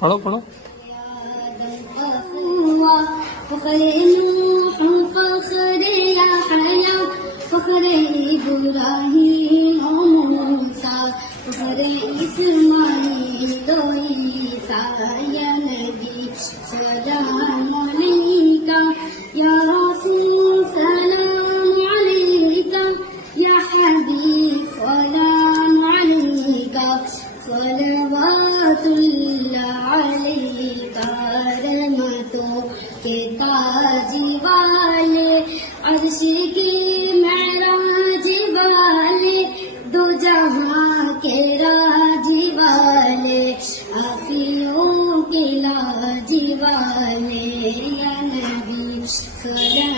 پڑھو پڑھو. فخر نوح فخر یحییٰ فخر ابراہیم و موسیٰ فخر اسماعیل و عیسیٰ یا نبی سلام علیکہ یا رسول سلام علیکہ یا حبیب سلام علیکہ صلوات اللہ علیکہ رحمتوں کے تاج والے عرش کی معراج والے دو جہاں کے راج والے آفیوں کے لاج والے یا نبی صلی